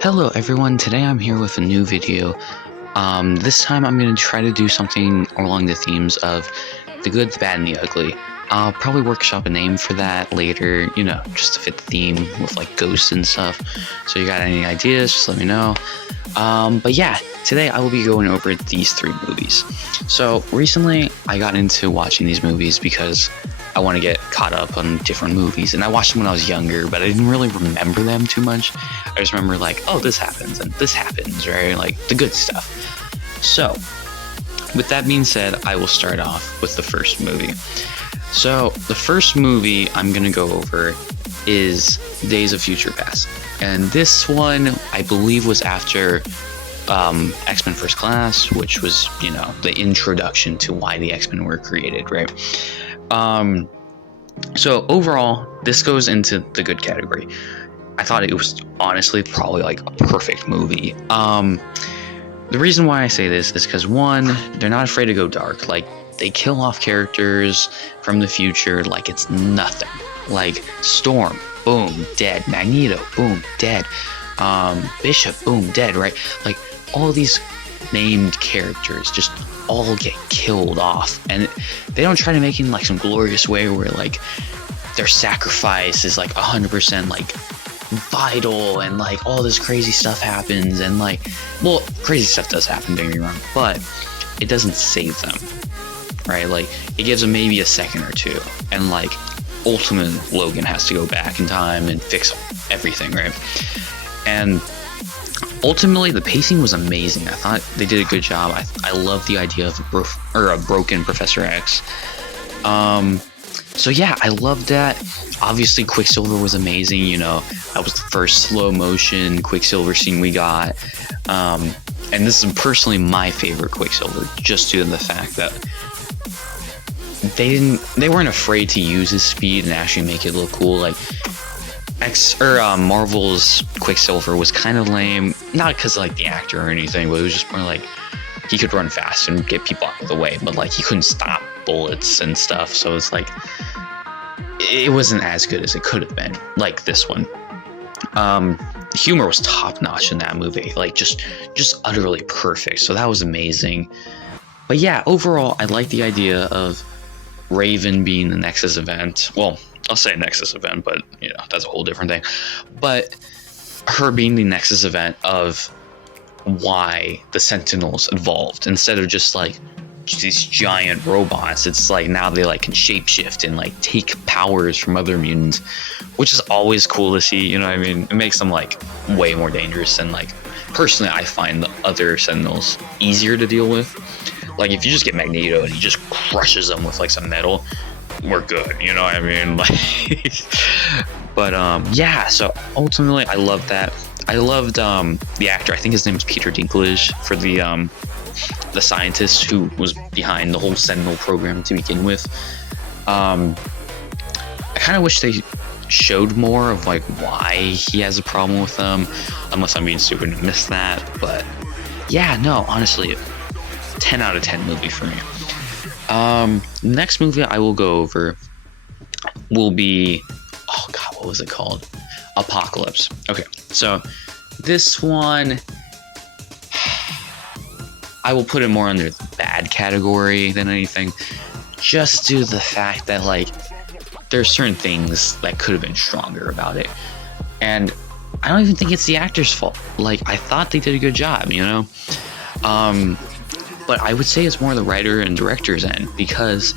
Hello everyone, today I'm here with a new video. This time I'm going to try to do something along the themes of the good, the bad, and the ugly. I'll probably workshop a name for that later, just to fit the theme with like ghosts and stuff. So you got any ideas, just let me know. But yeah, today I will be going over these three movies. So recently I got into watching these movies because I want to get caught up on different movies, and I watched them when I was younger, but I didn't really remember them too much. I just remember like, oh, this happens and this happens, right? Like the good stuff. So with that being said, I will start off with the first movie. So the first movie I'm gonna go over is Days of Future Past, and this one I believe was after X-Men First Class, which was the introduction to why the X-Men were created, right? So overall, this goes into the good category. I thought it was honestly probably like a perfect movie. The reason why I say this is because one, they're not afraid to go dark. Like they kill off characters from the future like it's nothing. Like Storm, boom, dead. Magneto, boom, dead. Bishop, boom, dead, right? Like all these named characters just all get killed off, and they don't try to make it in like some glorious way where like their sacrifice is like 100% like vital and like all this crazy stuff happens, and like, well, crazy stuff does happen, don't get me wrong, but it doesn't save them, right? Like it gives them maybe a second or two, and like Ultimate Logan has to go back in time and fix everything, right? And ultimately, the pacing was amazing. I thought they did a good job. I love the idea of a broken Professor X. So yeah, I loved that. Obviously, Quicksilver was amazing. That was the first slow motion Quicksilver scene we got. And this is personally my favorite Quicksilver, just due to the fact that they weren't afraid to use his speed and actually make it look cool. Like Marvel's Quicksilver was kind of lame, not because of like the actor or anything, but it was just more like he could run fast and get people out of the way, but like he couldn't stop bullets and stuff. So it's like it wasn't as good as it could have been. Like this one, the humor was top notch in that movie, like just utterly perfect. So that was amazing. But yeah, overall, I like the idea of Raven being the Nexus event. Well, I'll say Nexus event, but that's a whole different thing. But her being the Nexus event of why the Sentinels evolved, instead of just like these giant robots, it's like now they like can shapeshift and like take powers from other mutants, which is always cool to see. You know what I mean? It makes them like way more dangerous, and like personally, I find the other Sentinels easier to deal with. Like if you just get Magneto and he just crushes them with like some metal, we're good, you know what I mean? Like, but yeah, so ultimately I loved that. I loved the actor, I think his name is Peter Dinklage, for the scientist who was behind the whole Sentinel program to begin with. I kind of wish they showed more of like why he has a problem with them, unless I'm being stupid and missed that. But yeah, no, honestly, 10 out of 10 movie for me. Next movie I will go over will be, oh god, what was it called? Apocalypse. Okay, so this one I will put it more under the bad category than anything, just due to the fact that like there's certain things that could have been stronger about it, and I don't even think it's the actor's fault. Like I thought they did a good job, but I would say it's more the writer and director's end, because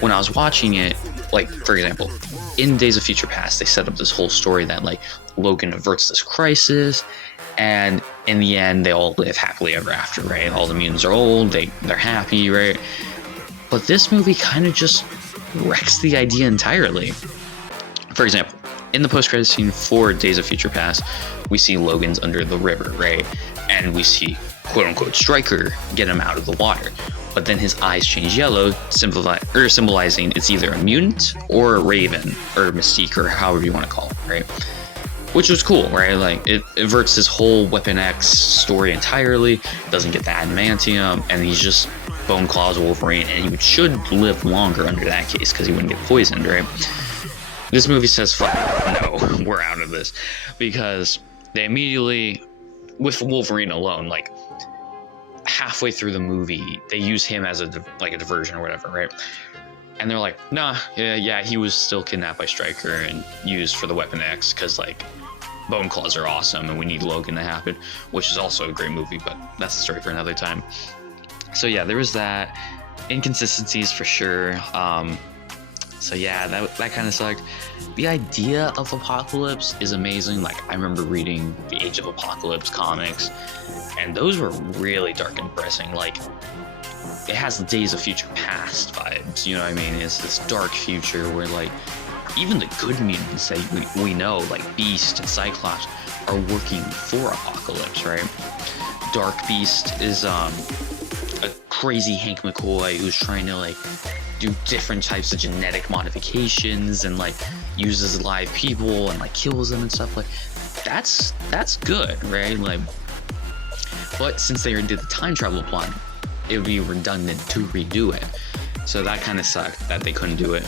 when I was watching it, like, for example, in Days of Future Past, they set up this whole story that, like, Logan averts this crisis, and in the end, they all live happily ever after, right? All the mutants are old, they're happy, right? But this movie kind of just wrecks the idea entirely. For example, in the post-credits scene for Days of Future Past, we see Logan's under the river, right? And we see quote-unquote Stryker get him out of the water, but then his eyes change yellow, symbolizing it's either a mutant or a Raven or Mystique or however you want to call it, right? Which was cool, right? Like it averts his whole Weapon X story entirely, doesn't get the adamantium, and he's just Bone Claws Wolverine, and he should live longer under that case because he wouldn't get poisoned, right? This movie says, fuck, no, we're out of this, because they immediately with Wolverine alone, like halfway through the movie, they use him as a diversion or whatever, right? And they're like, nah, yeah, he was still kidnapped by Stryker and used for the Weapon X because like Bone Claws are awesome and we need Logan to happen, which is also a great movie, but that's a story for another time. So yeah, there was that. Inconsistencies for sure. So yeah, that kind of sucked. The idea of Apocalypse is amazing. Like, I remember reading the Age of Apocalypse comics, and those were really dark and depressing. Like, it has Days of Future Past vibes, you know what I mean? It's this dark future where, like, even the good mutants that we know, like Beast and Cyclops, are working for Apocalypse, right? Dark Beast is a crazy Hank McCoy who's trying to, like, do different types of genetic modifications and, like, uses live people and, like, kills them and stuff. Like, that's good, right? Like, but since they did the time travel plot, it would be redundant to redo it. So that kind of sucked that they couldn't do it.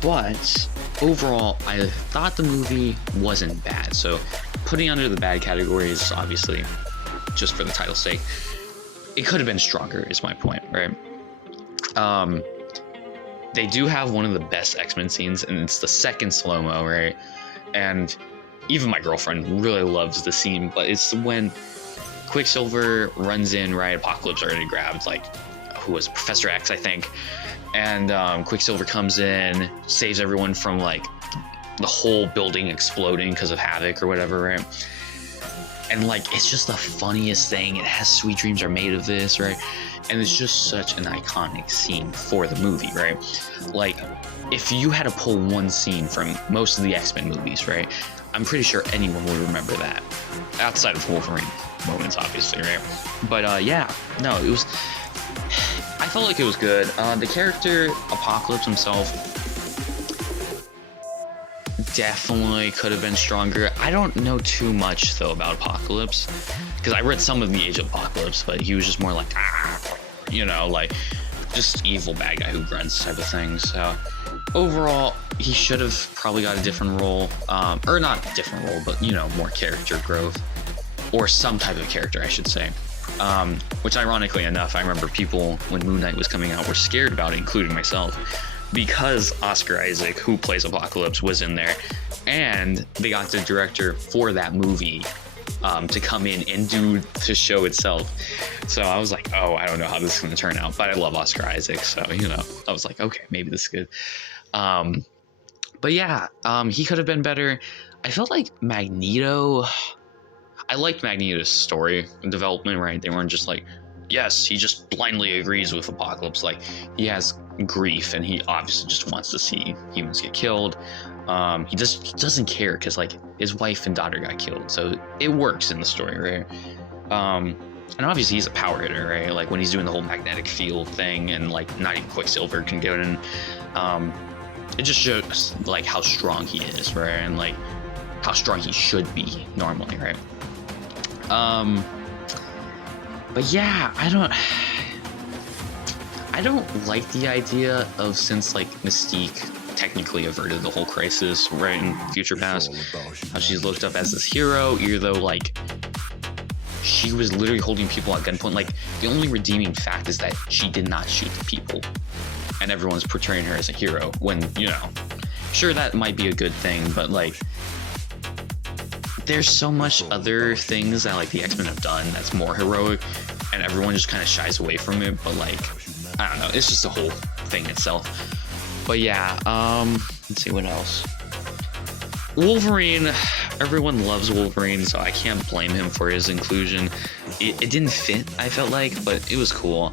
But overall, I thought the movie wasn't bad. So putting under the bad categories, obviously, just for the title's sake, it could have been stronger, is my point, right? They do have one of the best X-Men scenes, and it's the second slow-mo, right? And even my girlfriend really loves the scene, but it's when Quicksilver runs in, right? Apocalypse already grabbed, like, who was Professor X, I think. And Quicksilver comes in, saves everyone from, like, the whole building exploding because of Havoc or whatever, right? And, like, it's just the funniest thing. It has Sweet Dreams Are Made of This, right? And it's just such an iconic scene for the movie, right? Like, if you had to pull one scene from most of the X-Men movies, right? I'm pretty sure anyone would remember that. Outside of Wolverine moments, obviously, right? But, yeah, no, it was... I felt like it was good. The character, Apocalypse himself, definitely could have been stronger. I don't know too much, though, about Apocalypse, because I read some of the Age of Apocalypse, but he was just more like, you know, like, just evil bad guy who grunts type of thing. So overall, he should have probably got a different role, or not different role, but, you know, more character growth, or some type of character, I should say. Which, ironically enough, I remember people, when Moon Knight was coming out, were scared about it, including myself, because Oscar Isaac, who plays Apocalypse, was in there, and they got the director for that movie to come in and do the show itself. So I was like, oh, I don't know how this is going to turn out, but I love Oscar Isaac, so, you know, I was like, okay, maybe this is good. But yeah, he could have been better. I felt like Magneto... I liked Magneto's story and development, right? They weren't just like, yes, he just blindly agrees with Apocalypse. Like, he has grief and he obviously just wants to see humans get killed. He doesn't care because, like, his wife and daughter got killed. So it works in the story, right? And obviously he's a power hitter, right? Like, when he's doing the whole magnetic field thing and, like, not even Quicksilver can get in. It just shows, like, how strong he is, right? And, like, how strong he should be normally, right? But yeah, I don't like the idea of, since, like, Mystique technically averted the whole crisis, right, in Future Past, how she's looked up as this hero, even though, like, she was literally holding people at gunpoint. Like, the only redeeming fact is that she did not shoot the people, and everyone's portraying her as a hero, when, you know, sure, that might be a good thing, but, like, there's so much other things that, like, the X-Men have done that's more heroic, and everyone just kind of shies away from it. But, like, I don't know, it's just the whole thing itself. But yeah, let's see what else. Wolverine, everyone loves Wolverine, so I can't blame him for his inclusion. It didn't fit, I felt like, but it was cool.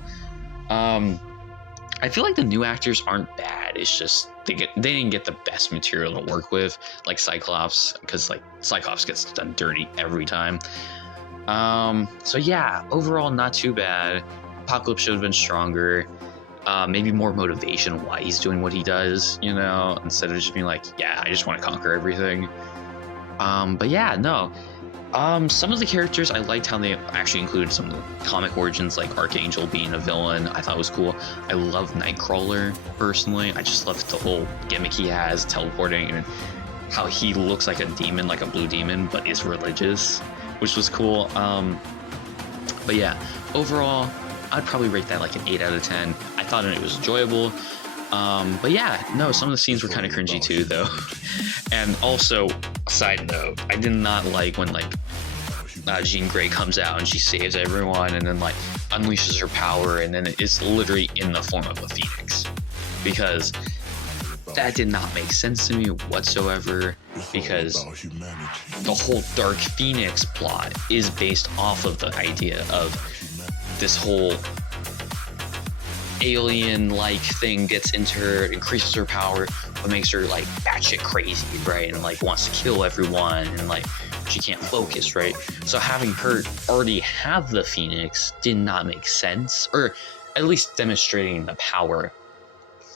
I feel like the new actors aren't bad. It's just they didn't get the best material to work with, like Cyclops, because, like, Cyclops gets done dirty every time. So yeah, overall not too bad. Apocalypse should have been stronger. Maybe more motivation why he's doing what he does, you know, instead of just being like, yeah, I just want to conquer everything. But yeah, no. Some of the characters, I liked how they actually included some of the comic origins, like Archangel being a villain. I thought was cool. I love Nightcrawler, personally. I just love the whole gimmick he has, teleporting, and how he looks like a demon, like a blue demon, but is religious, which was cool. But yeah, overall, I'd probably rate that like an 8 out of 10. I thought it was enjoyable. But yeah, no, some of the scenes were kind of cringy too, though. And also, side note, I did not like when like Jean Grey comes out and she saves everyone and then like unleashes her power and then it's literally in the form of a phoenix, because that did not make sense to me whatsoever, because the whole Dark Phoenix plot is based off of the idea of this whole alien-like thing gets into her, increases her power, but makes her like batshit crazy, right? And like wants to kill everyone, and like she can't focus, right? So having her already have the Phoenix did not make sense, or at least demonstrating the power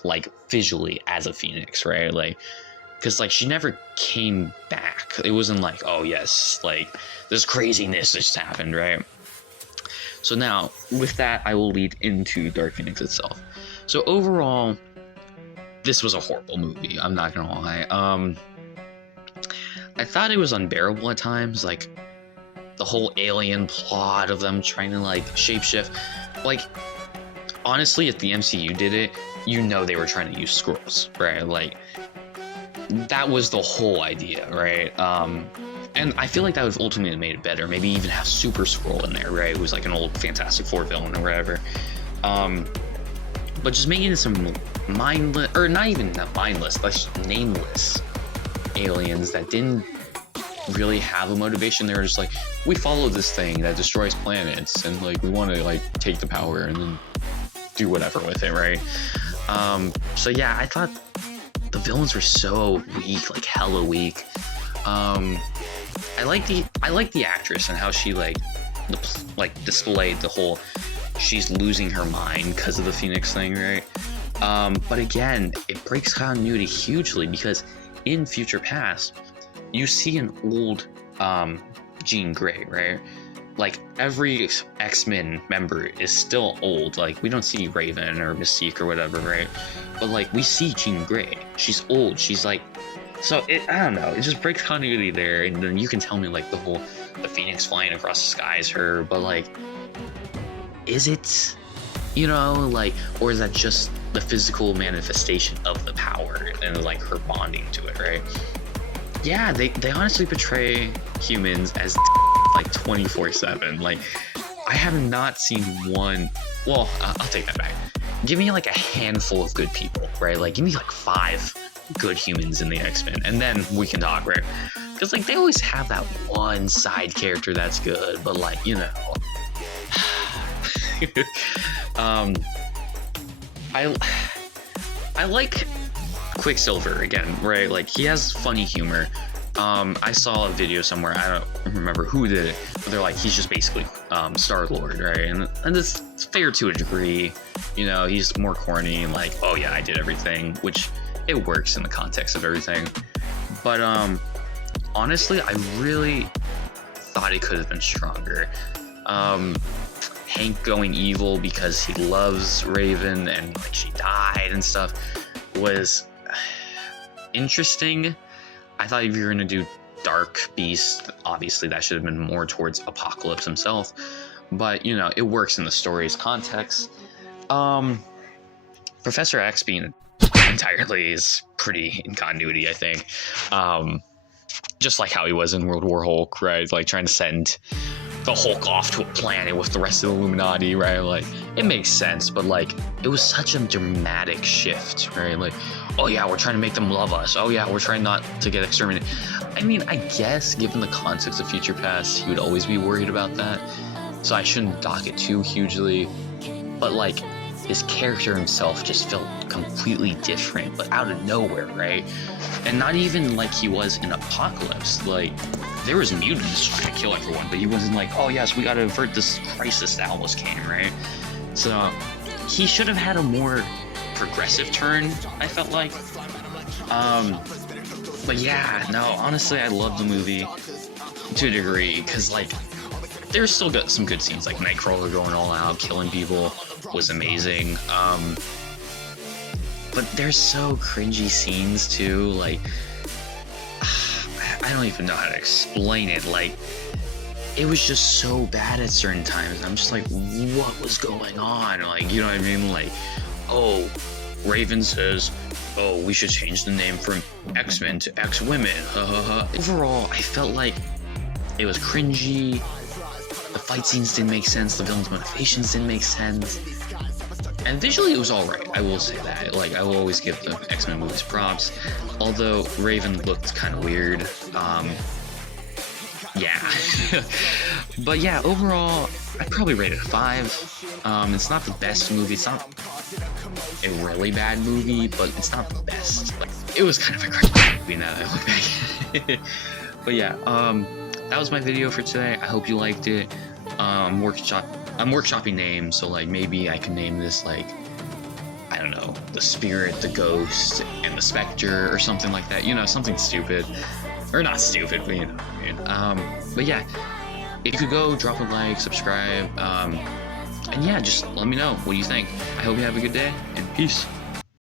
like visually as a Phoenix, right? Like, because like she never came back. It wasn't like, oh yes, like this craziness just happened, right? So now, with that, I will lead into Dark Phoenix itself. So overall, this was a horrible movie. I'm not gonna lie. I thought it was unbearable at times, like the whole alien plot of them trying to like shapeshift. Like, honestly, if the MCU did it, you know they were trying to use Skrulls, right? Like, that was the whole idea, right? And I feel like that would have ultimately made it better. Maybe even have Super Skrull in there, right? It was like an old Fantastic Four villain or whatever. But just making it some mindless, or not even that mindless, but just nameless aliens that didn't really have a motivation. They were just like, we follow this thing that destroys planets, and like we want to like take the power and then do whatever with it, right? So yeah, I thought the villains were so weak, like hella weak. I like the actress and how she like displayed the whole she's losing her mind because of the Phoenix thing, right? But again, it breaks continuity hugely, because in Future Past, you see an old Jean Grey, right? Like every X-Men member is still old. Like we don't see Raven or Mystique or whatever, right? But like we see Jean Grey. She's old. She's like, so I don't know. It just breaks continuity there, and then you can tell me like the Phoenix flying across the sky is her, but like, is it? You know, like, or is that just the physical manifestation of the power and like her bonding to it, right? Yeah, they honestly portray humans as like 24/7. Like, I have not seen one. Well, I'll take that back. Give me like a handful of good people, right? Like, give me like 5 good humans in the X-Men, and then we can talk, right? Because like they always have that one side character that's good, but like, you know, I like Quicksilver again, right? Like he has funny humor. I saw a video somewhere, I don't remember who did it, but they're like, he's just basically Star-Lord, right? And it's fair to a degree. You know, he's more corny and like, oh yeah, I did everything, which it works in the context of everything. But honestly, I really thought it could have been stronger. Hank going evil because he loves Raven and like she died and stuff was interesting. I thought if you were gonna do Dark Beast, obviously that should have been more towards Apocalypse himself. But you know, it works in the story's context. Professor X being entirely is pretty in continuity, I think. Just like how he was in World War Hulk, right? Like trying to send the Hulk off to a planet with the rest of the Illuminati, right? Like, it makes sense, but like, it was such a dramatic shift, right? Like, oh yeah, we're trying to make them love us. Oh yeah, we're trying not to get exterminated. I mean, I guess given the context of Future Past, he would always be worried about that. So I shouldn't dock it too hugely. But like, his character himself just felt completely different, but out of nowhere, right? And not even like he was in Apocalypse. Like, there was mutants trying to kill everyone, but he wasn't like, oh yes, we gotta avert this crisis that almost came, right? So he should have had a more progressive turn, I felt like. But yeah, no, honestly, I love the movie to a degree, because like, there's still got some good scenes, like Nightcrawler going all out, killing people was amazing. But there's so cringy scenes too, like, I don't even know how to explain it. Like, it was just so bad at certain times. I'm just like, what was going on? Like, you know what I mean? Like, oh, Raven says, oh, we should change the name from X-Men to X-Women. Overall, I felt like it was cringy. The fight scenes didn't make sense. The villain's motivations didn't make sense. And visually, it was alright. I will say that. Like, I will always give the X-Men movies props. Although Raven looked kind of weird. Yeah. But yeah, overall, I'd probably rate it a 5. It's not the best movie. It's not a really bad movie, but it's not the best. Like, it was kind of a crappy movie now that I look back. But yeah, that was my video for today. I hope you liked it. I'm workshopping names, so like maybe I can name this like, I don't know, the Spirit, the Ghost, and the Spectre, or something like that. You know, something stupid. Or not stupid, but you know what I mean. But yeah, if you could go, drop a like, subscribe, and yeah, just let me know what you think. I hope you have a good day, and peace.